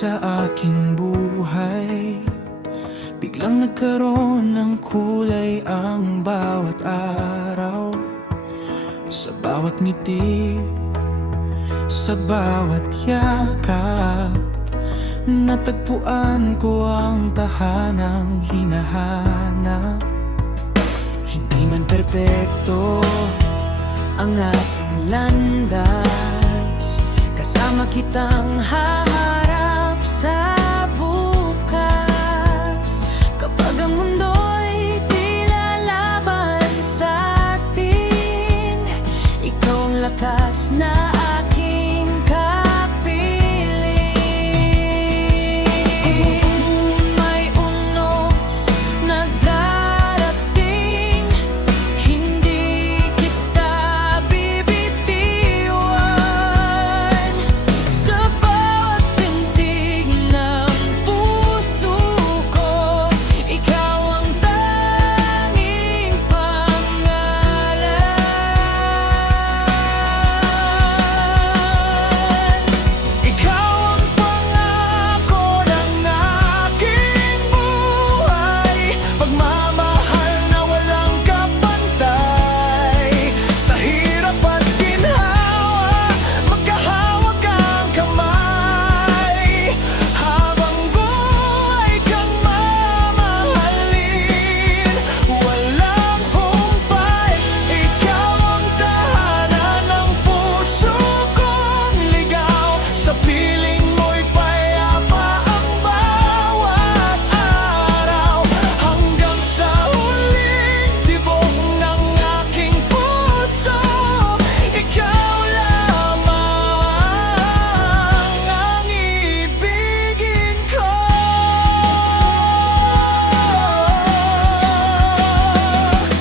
sa aking buhay. Biglang nagkaroon ng kulay ang bawat araw. Sa bawat ngiti, sa bawat yakap, natagpuan ko ang tahanang hinahanap. Hindi man perpekto ang ating landas, kasama kitang haharap sa bukas. Kapag ang mundo'y tila laban sa atin, ikaw ang lakas na aking kapiling. May unos na darating, hindi kita bibitiwan. Sa bawat pintig ng puso ko, ikaw ang tanging pangalan. Ikaw ang pangako ng aking buhay, pagmamahal na walang kapantay. Sa hirap at ginhawa, magkahawak ang kamay, habang buhay kang mamahalin. Walang humpay, ikaw ang tahanan ng puso kong ligaw. Sa piling mo'y payapa ang bawat araw, hanggang sa huling tibok ng aking puso. Ikaw lamang ang ibigin ko.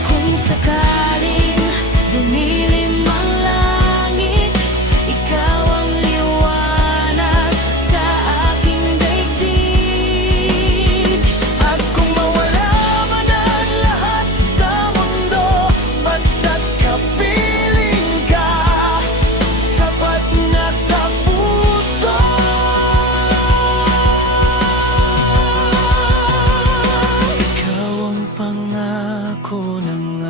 Kung sakaling dumilim ang langit, ikaw ang liwanag sa aking daigdig. At kung mawala man ang lahat sa mundo, basta't kapiling ka, sapat na sa puso. Ikaw ang pangako ng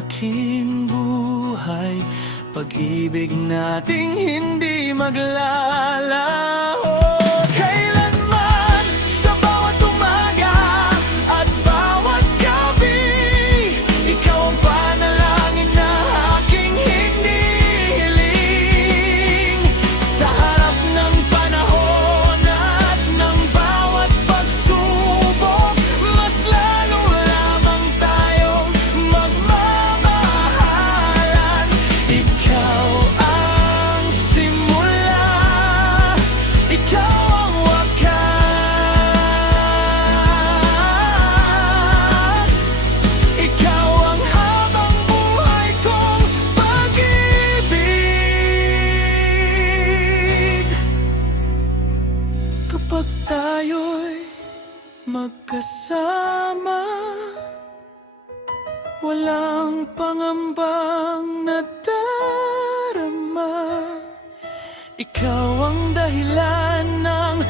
aking buhay, pag-ibig nating hindi maglalaho kailanman. Sa bawat umaga at bawat gabi, ikaw ang panalangin na aking hinihiling. Sa harap ng panahon at ng bawat pagsubok, mas lalo lamang tayong magmamahalan. Ikaw ang simula, ikaw ang wakas, ikaw ang habang buhay kong pag-ibig. Kapag tayo'y magkasama, walang pangambang nadarama. Ikaw ang dahilan ng